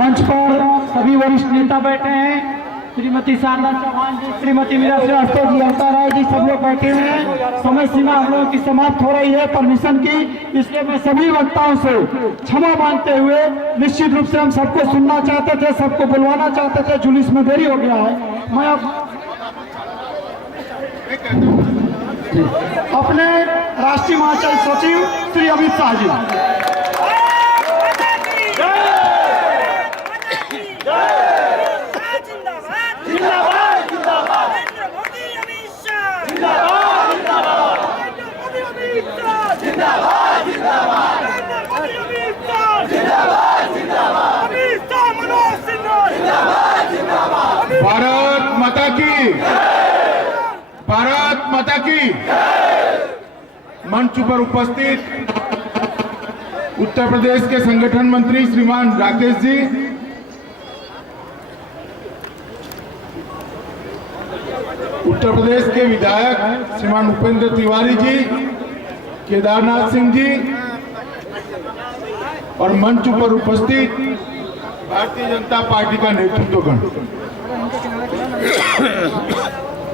मंच पर सभी वरिष्ठ नेता बैठे हैं। श्रीमती शारदा चौहान जी, श्रीमती मीरा श्रीवास्तव जी, अवतार राय जी, सब लोग बैठे हैं। समय सीमा हम लोगों की समाप्त हो रही है परमिशन की, इसलिए मैं सभी वक्ताओं से क्षमा मांगते हुए, निश्चित रूप से हम सबको सुनना चाहते थे, सबको बुलवाना चाहते थे, जुलूस में देरी हो गया है। मैं अपने राष्ट्रीय महाचल सचिव श्री अमित शाह जी, भारत माता की, भारत माता की। मंच पर उपस्थित उत्तर प्रदेश के संगठन मंत्री श्रीमान राकेश जी, उत्तर प्रदेश के विधायक श्रीमान उपेंद्र तिवारी जी, केदारनाथ सिंह जी और मंच पर उपस्थित भारतीय जनता पार्टी का नेतृत्वगण।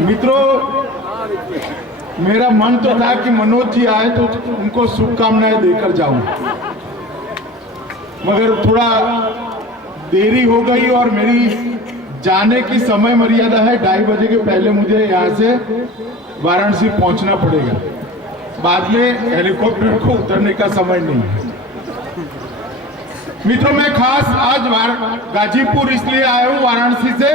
मित्रों, मेरा मन तो था कि मनोज जी आए तो उनको शुभकामनाएं देकर जाऊं, मगर थोड़ा देरी हो गई और मेरी जाने की समय मर्यादा है। 2:30 बजे के पहले मुझे यहाँ से वाराणसी पहुंचना पड़ेगा। बाद में हेलीकॉप्टर को उतरने का समय नहीं है। मित्रों, मैं खास आज गाजीपुर इसलिए आया हूं वाराणसी से,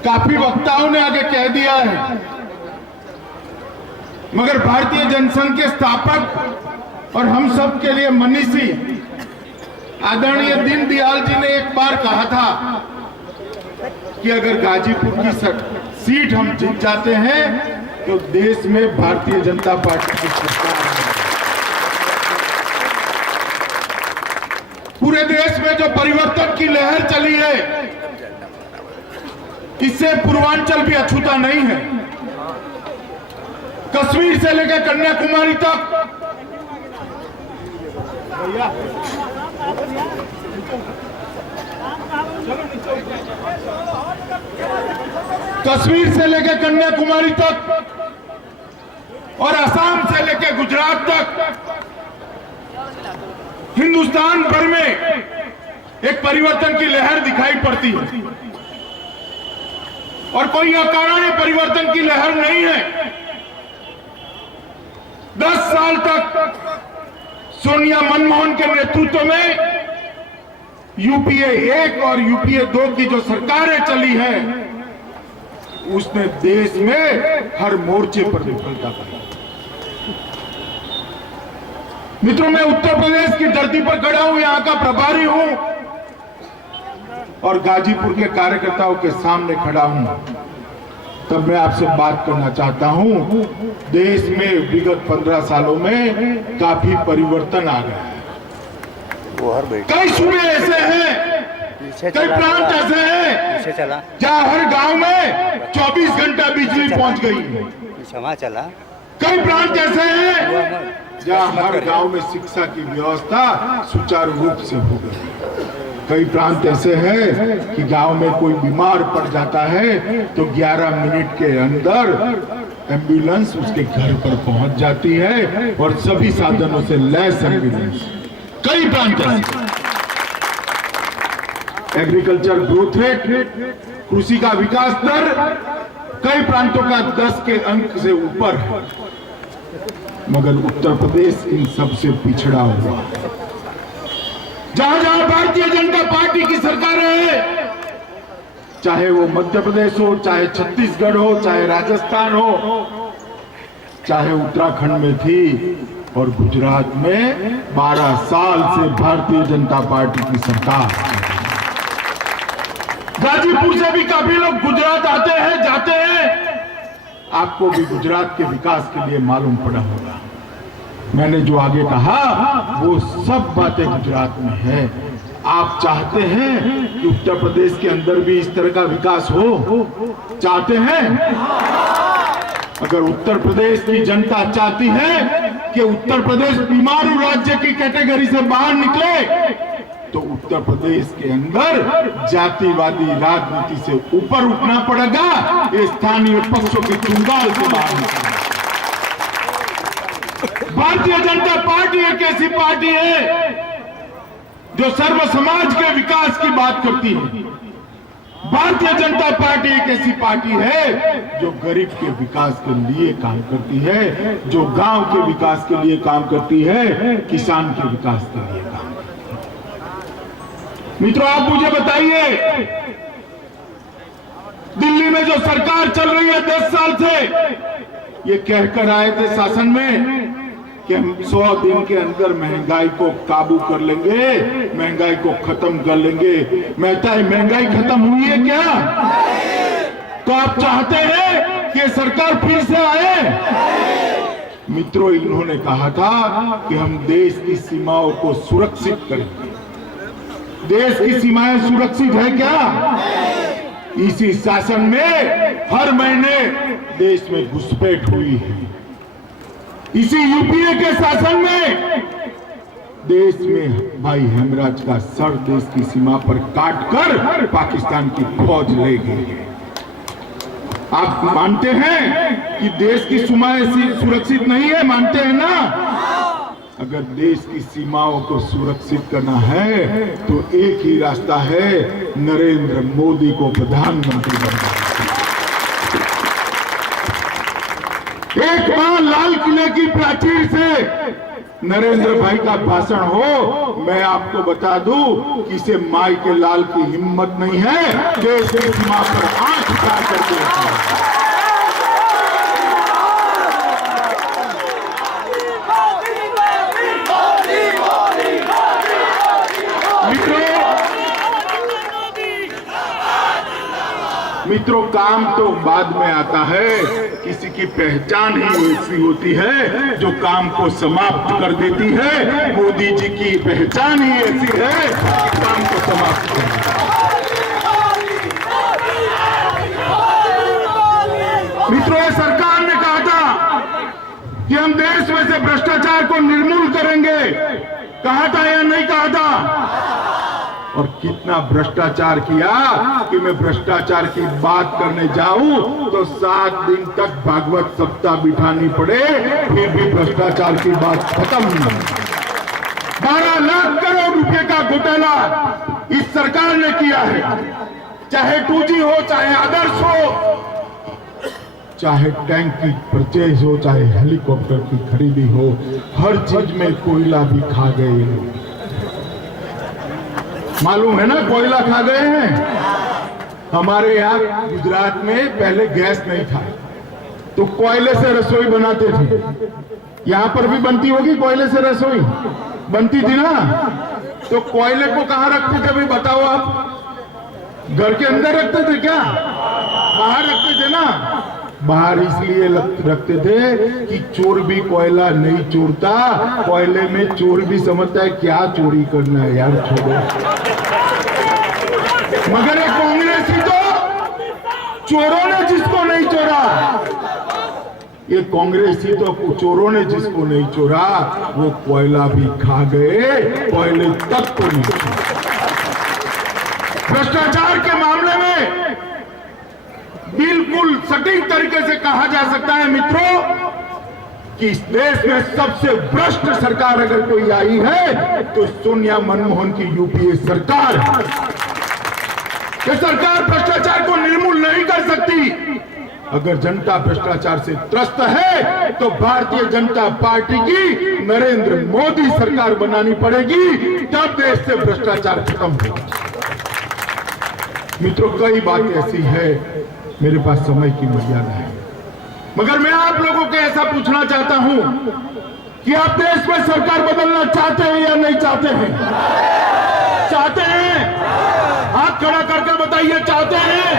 काफी वक्ताओं ने आगे कह दिया है, मगर भारतीय जनसंघ के स्थापक और हम सब के लिए मनीषी आदरणीय दीनदयाल जी ने एक बार कहा था कि अगर गाजीपुर की सीट हम जीत जाते हैं तो देश में भारतीय जनता पार्टी की सरकार है। पूरे देश में जो परिवर्तन की लहर चली है, इससे पूर्वांचल भी अछूता नहीं है। कश्मीर से लेकर कन्याकुमारी तक, कश्मीर से लेकर कन्याकुमारी तक और असम से लेकर गुजरात तक हिंदुस्तान भर में एक परिवर्तन की लहर दिखाई पड़ती है और कोई अकारण परिवर्तन की लहर नहीं है। 10 साल तक सोनिया मनमोहन के नेतृत्व में यूपीए 1 और यूपीए 2 की जो सरकारें चली है, उसने देश में हर मोर्चे पर विफलता पाई। मित्रों, मैं उत्तर प्रदेश की धरती पर खड़ा हूं, यहां का प्रभारी हूं और गाजीपुर के कार्यकर्ताओं के सामने खड़ा हूं। तब मैं आपसे बात करना चाहता हूं, देश में विगत 15 सालों में काफी परिवर्तन आ गया है। कई सूबे ऐसे हैं, कई प्रांत ऐसे हैं जहां हर गांव में 24 घंटा बिजली पहुंच गई। कई प्रांत ऐसे हैं जहां हर गांव में शिक्षा की व्यवस्था सुचारू रूप से हो गई। कई प्रांत ऐसे हैं कि गांव में कोई बीमार पड़ जाता है तो 11 मिनट के अंदर एम्बुलेंस उसके घर पर पहुंच जाती है और सभी साधनों से लैस एम्बुलेंस। कई प्रांत ऐसे, एग्रीकल्चर ग्रोथ रेट, कृषि का विकास दर कई प्रांतों का 10 के अंक से ऊपर है, मगर उत्तर प्रदेश इन सबसे पिछड़ा हुआ है। जहां जहां भारतीय जनता पार्टी की सरकार है, चाहे वो मध्य प्रदेश हो, चाहे छत्तीसगढ़ हो, चाहे राजस्थान हो, चाहे उत्तराखंड में थी और गुजरात में 12 साल से भारतीय जनता पार्टी की सरकार। गाजीपुर से भी काफी लोग गुजरात आते हैं, जाते हैं। आपको भी गुजरात के विकास के लिए मालूम पड़ा होगा। मैंने जो आगे कहा वो सब बातें गुजरात में है। आप चाहते हैं कि उत्तर प्रदेश के अंदर भी इस तरह का विकास हो? चाहते हैं? अगर उत्तर प्रदेश की जनता चाहती है कि उत्तर प्रदेश बीमारू राज्य की कैटेगरी से बाहर निकले, तो उत्तर प्रदेश के अंदर जातिवादी राजनीति से ऊपर उठना पड़ेगा। ये स्थानीय पक्षों की चुंगाल से बाहर निकलना। भारतीय जनता पार्टी एक ऐसी पार्टी है जो सर्व समाज के विकास की बात करती है। भारतीय जनता पार्टी एक ऐसी पार्टी है जो गरीब के विकास के लिए काम करती है, जो गांव के विकास के लिए काम करती है, किसान के विकास के लिए काम करती है। मित्रों, आप मुझे बताइए, दिल्ली में जो सरकार चल रही है 10 साल से, ये कहकर आए थे शासन में कि हम 100 दिन के अंदर महंगाई को काबू कर लेंगे, महंगाई को खत्म कर लेंगे। मेहता है, महंगाई खत्म हुई है क्या? तो आप चाहते हैं कि सरकार फिर से आए? मित्रों, इन्होंने कहा था कि हम देश की सीमाओं को सुरक्षित करेंगे। देश की सीमाएं सुरक्षित है क्या? इसी शासन में हर महीने देश में घुसपैठ हुई है। इसी यूपीए के शासन में देश में भाई हेमराज का सर देश की सीमा पर काटकर पाकिस्तान की फौज ले गई है। आप मानते हैं कि देश की सीमाएं सुरक्षित नहीं है? मानते हैं ना? अगर देश की सीमाओं को सुरक्षित करना है तो एक ही रास्ता है, नरेंद्र मोदी को प्रधानमंत्री बनना। एक बार लाल किले की प्राचीर से नरेंद्र भाई का भाषण हो, मैं आपको बता दूं कि इसे माई के लाल की हिम्मत नहीं है देश की सीमा पर आंख उठा करके। मित्रों, काम तो बाद में आता है, किसी की पहचान ही ऐसी होती है जो काम को समाप्त कर देती है। मोदी जी की पहचान ही ऐसी है कि काम को समाप्त कर देती है। मित्रों, सरकार ने कहा था कि हम देश में से भ्रष्टाचार को निर्मूल करेंगे। कहा था या नहीं कहा था? और कितना भ्रष्टाचार किया कि मैं भ्रष्टाचार की बात करने जाऊं तो 7 दिन तक भागवत सप्ताह बिठानी पड़े, फिर भी भ्रष्टाचार की बात खत्म नहीं। 12 लाख करोड़ रुपए का घोटाला इस सरकार ने किया है। चाहे 2G हो, चाहे आदर्श हो, चाहे टैंक की परचेज हो, चाहे हेलीकॉप्टर की खरीदी हो, हर चीज में कोयला भी खा गए। मालूम है ना, कोयला खा गए हैं। हमारे यहाँ गुजरात में पहले गैस नहीं था तो कोयले से रसोई बनाते थे। यहाँ पर भी बनती होगी कोयले से रसोई, बनती थी ना? तो कोयले को कहाँ रखते थे भाई बताओ आप? घर के अंदर रखते थे क्या? बाहर रखते थे ना? बाहर इसलिए रखते थे कि चोर भी कोयला नहीं चोरता। कोयले में चोर भी समझता है क्या चोरी करना है यार, छोड़ो। मगर ये कांग्रेसी तो चोरों ने जिसको नहीं चोरा, ये कांग्रेसी तो चोरों ने जिसको नहीं चोरा वो कोयला भी खा गए, कोयले तक तो नहीं छोड़ा। भ्रष्टाचार के मामले में बिल्कुल सटीक तरीके से कहा जा सकता है मित्रों कि इस देश में सबसे भ्रष्ट सरकार अगर कोई आई है तो सोनिया मनमोहन की यूपीए सरकार। ये सरकार भ्रष्टाचार को निर्मूल नहीं कर सकती। अगर जनता भ्रष्टाचार से त्रस्त है तो भारतीय जनता पार्टी की नरेंद्र मोदी सरकार बनानी पड़ेगी, तब देश से भ्रष्टाचार खत्म होगा। मित्रों, कई बात ऐसी है, मेरे पास समय की मर्यादा है, मगर मैं आप लोगों को ऐसा पूछना चाहता हूं कि आप देश में सरकार बदलना चाहते हैं या नहीं चाहते हैं? चाहते हैं? हाथ खड़ा करके बताइए, चाहते हैं?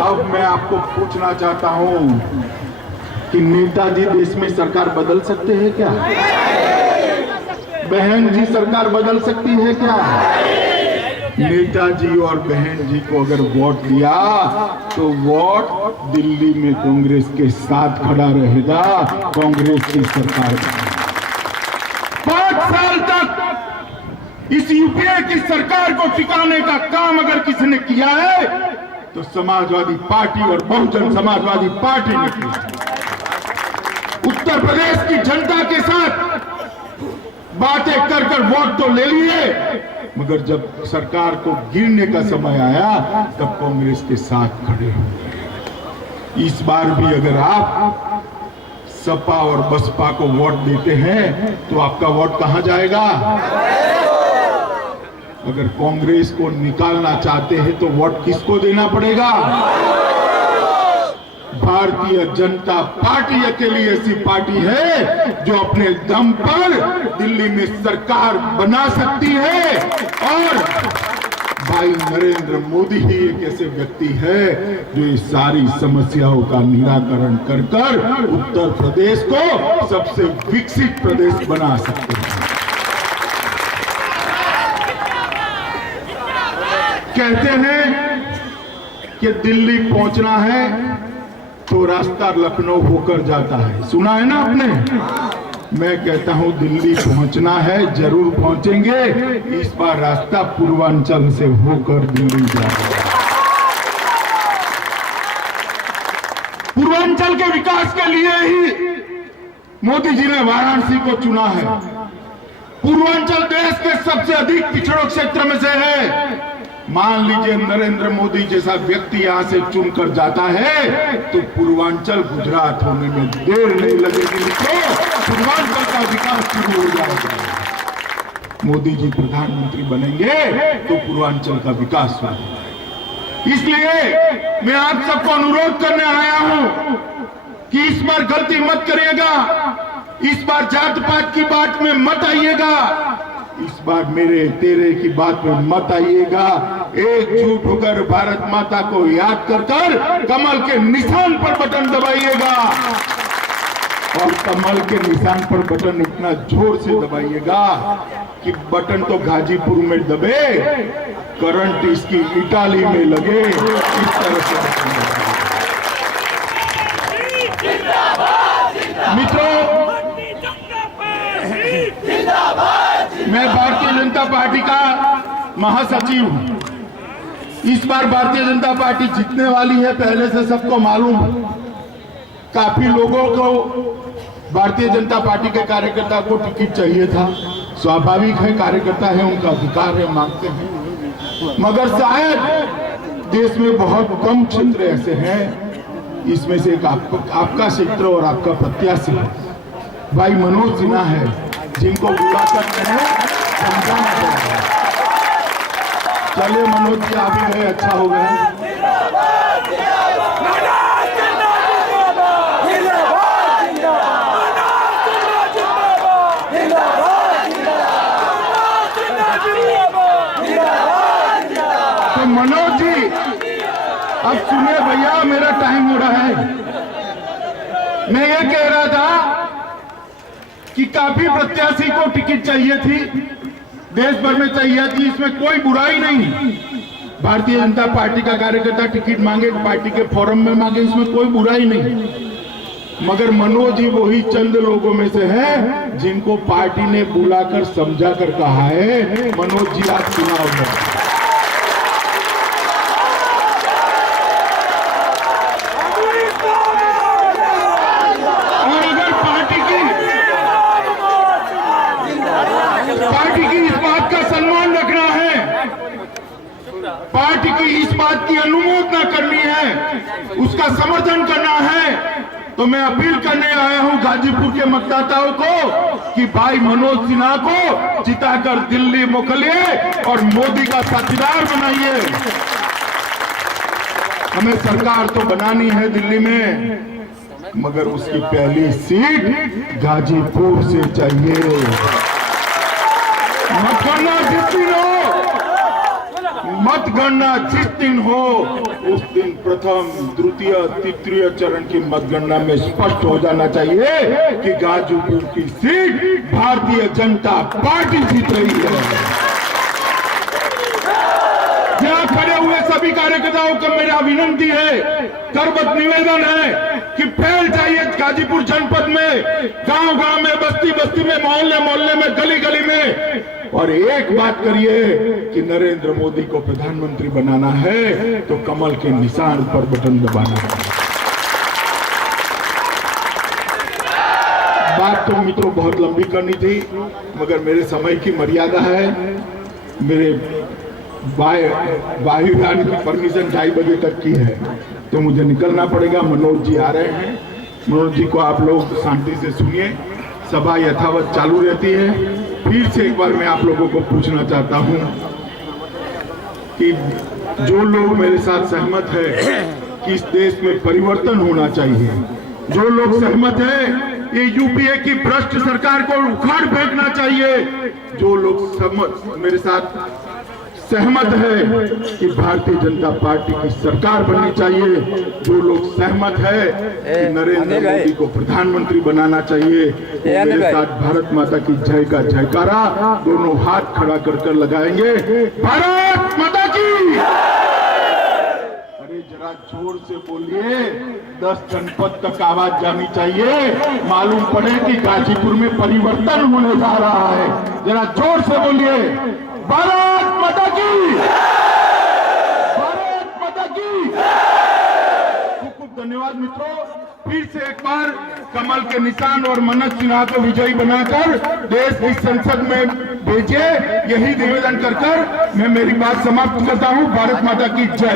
अब मैं आपको पूछना चाहता हूं कि नेताजी देश में सरकार बदल सकते हैं क्या? बहन जी सरकार बदल सकती है क्या? नेताजी और बहन जी को अगर वोट दिया तो वोट दिल्ली में कांग्रेस के साथ खड़ा रहेगा, कांग्रेस की सरकार का। 5 साल तक इस यूपीए की सरकार को टिकाने का काम अगर किसी ने किया है तो समाजवादी पार्टी और बहुजन समाजवादी पार्टी ने किया। उत्तर प्रदेश की जनता के साथ बातें कर कर वोट तो ले लिए, मगर जब सरकार को गिरने का समय आया तब कांग्रेस के साथ खड़े हो गए। इस बार भी अगर आप सपा और बसपा को वोट देते हैं तो आपका वोट कहां जाएगा? अगर कांग्रेस को निकालना चाहते हैं तो वोट किसको देना पड़ेगा? भारतीय जनता पार्टी अकेली ऐसी पार्टी है जो अपने दम पर दिल्ली में सरकार बना सकती है, और भाई नरेंद्र मोदी ही एक ऐसे व्यक्ति है जो इस सारी समस्याओं का निराकरण कर कर उत्तर प्रदेश को सबसे विकसित प्रदेश बना सकते हैं। कहते हैं कि दिल्ली पहुंचना है तो रास्ता लखनऊ होकर जाता है, सुना है ना आपने? मैं कहता हूं दिल्ली पहुंचना है, जरूर पहुंचेंगे। इस बार रास्ता पूर्वांचल से होकर दिल्ली जाएगा। पूर्वांचल के विकास के लिए ही मोदी जी ने वाराणसी को चुना है। पूर्वांचल देश के सबसे अधिक पिछड़ों क्षेत्र में से है। मान लीजिए नरेंद्र मोदी जैसा व्यक्ति यहां से चुनकर जाता है तो पूर्वांचल गुजरात होने में देर नहीं लगेगी, तो पूर्वांचल का विकास शुरू हो जाएगा। मोदी जी प्रधानमंत्री बनेंगे तो पूर्वांचल का विकास होगा। इसलिए मैं आप सबको अनुरोध करने आया हूं कि इस बार गलती मत करिएगा, इस बार जात पात की बात में मत आइएगा, इस बार मेरे तेरे की बात में मत आइएगा। एकजुट होकर भारत माता को याद कर कर कमल के निशान पर बटन दबाइएगा, और कमल के निशान पर बटन इतना जोर से दबाइएगा कि बटन तो गाजीपुर में दबे, करंट इसकी इटाली में लगे। इस तरह से मित्रों, मैं भारतीय जनता पार्टी का महासचिव हूं। इस बार भारतीय जनता पार्टी जीतने वाली है, पहले से सबको मालूम है। काफी लोगों को भारतीय जनता पार्टी के कार्यकर्ता को टिकट चाहिए था, स्वाभाविक है, कार्यकर्ता है, उनका अधिकार है, मांगते हैं। मगर शायद देश में बहुत कम क्षेत्र ऐसे हैं, इसमें से एक आपका क्षेत्र और आपका प्रत्याशी भाई मनोज सिन्हा है, जिनको बुला सकते हैं समझाना चाहिए। चलिए मनोज जी आ भी गए, अच्छा हो गया। तो मनोज जी अब सुनिए भैया, मेरा टाइम हो रहा है। मैं ये कह रहा था कि काफी प्रत्याशी को टिकट चाहिए थी, देश भर में चाहिए थी, इसमें कोई बुराई नहीं। भारतीय जनता पार्टी का कार्यकर्ता टिकट मांगे, पार्टी के फोरम में मांगे, इसमें कोई बुराई नहीं। मगर मनोज जी वही चंद लोगों में से हैं जिनको पार्टी ने बुलाकर समझा कर कहा है मनोज जी आप चुनाव लड़ें। पार्टी की इस बात की अनुमोदना करनी है, उसका समर्थन करना है, तो मैं अपील करने आया हूं गाजीपुर के मतदाताओं को कि भाई मनोज सिन्हा को जिताकर दिल्ली मोकलिए और मोदी का साथीदार बनाइए। हमें सरकार तो बनानी है दिल्ली में, मगर उसकी पहली सीट गाजीपुर से चाहिए। मतगणना जिस दिन हो उस दिन प्रथम, द्वितीय, तृतीय चरण की मतगणना में स्पष्ट हो जाना चाहिए कि गाजीपुर की सीट भारतीय जनता पार्टी जीत रही है। खड़े हुए सभी कार्यकर्ताओं को मेरा विनंती है, करबद्ध निवेदन है कि फैल जाइए गाजीपुर जनपद में, गांव गांव में, बस्ती बस्ती में, मोहल्ले मोहल्ले में, गली गली में, और एक बात करिए कि नरेंद्र मोदी को प्रधानमंत्री बनाना है तो कमल के निशान पर बटन दबाना है। बात तो मित्रों बहुत लंबी करनी थी, मगर मेरे समय की मर्यादा है। मेरे वायुयान की परमिशन 2:30 बजे तक की है, तो मुझे निकलना पड़ेगा। मनोज जी आ रहे हैं, मनोज जी को आप लोग शांति से सुनिए, सभा यथावत चालू रहती है। फिर से एक बार मैं आप लोगों को पूछना चाहता हूं कि जो लोग मेरे साथ सहमत है कि इस देश में परिवर्तन होना चाहिए, जो लोग सहमत है ये यूपीए की भ्रष्ट सरकार को उखाड़ फेंकना चाहिए, जो लोग मेरे साथ सहमत है कि भारतीय जनता पार्टी की सरकार बननी चाहिए, जो लोग सहमत है कि नरेंद्र मोदी को प्रधानमंत्री बनाना चाहिए, वो मेरे साथ भारत माता की जय का जयकारा दोनों हाथ खड़ा कर लगाएंगे। भारत माता की, अरे जरा जोर से बोलिए, 10 जनपद तक आवाज जानी चाहिए, मालूम पड़े कि गाजीपुर में परिवर्तन होने जा रहा है। जरा जोर से बोलिए, भारत माता की, भारत माता की। खूब खूब धन्यवाद मित्रों। फिर से एक बार कमल के निशान और मनोज सिन्हा को विजयी बनाकर देश की संसद में भेजिए, यही निवेदन कर मैं मेरी बात समाप्त करता हूं। भारत माता की जय।